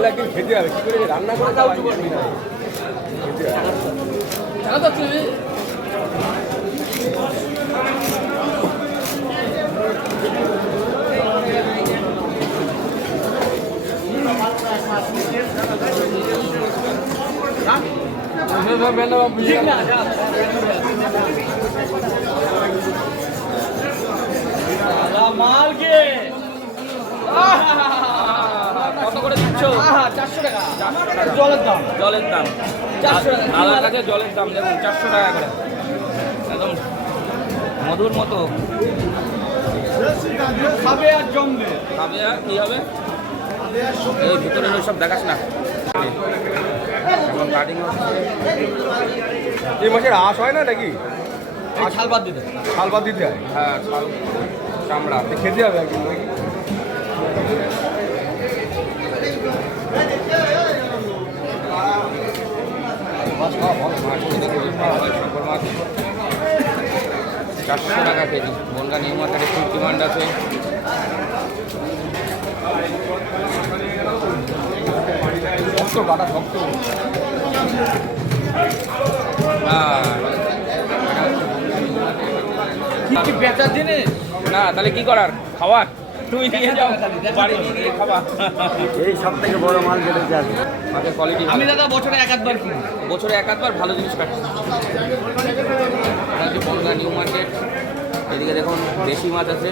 তাহলে একদিন খেতে হবে কি করে রান্না করে দাও কত করে দিচ্ছ? 400 টাকা। জলের দাম। জলের দাম 400 টাকা। দাদার কাছে জলের দাম দেখুন 400 টাকা করে, একদম মধুর মতো। খাবে আর জমবে। খাবে আর কি হবে? এই ভিতরে সব দেখাস না। এখন কাটিং হচ্ছে। এই মাছের আঁশ হয় না নাকি? ছাল বাদ দিতে। ছাল বাদ দিতে হয়? হ্যাঁ, ছাল চামড়া। খেতে হবে একদিন নাকি? মাছ খাওয়া ভালো, মাছ খেতে খুবই ভালো হয়। শঙ্কর মাছ 400 টাকা কেজি। বনগা নিউ মার্কেটে খুব ডিমান্ড আছে। শক্ত কাটা শক্ত। কি বেচার জিনিস না, তাহলে কি করার? খাওয়ার তুমি নিয়ে যাও, বাড়ি নিয়ে খাওয়া। এই সব থেকে বড় মাল যেটা আছে মাছের কোয়ালিটি আমি দাদা বছরে এক আধবার কিনি। বছরে এক আধবার ভালো জিনিস কাটছে। Bongaon new market. এদিকে দেখুন দেশি মাছ আছে।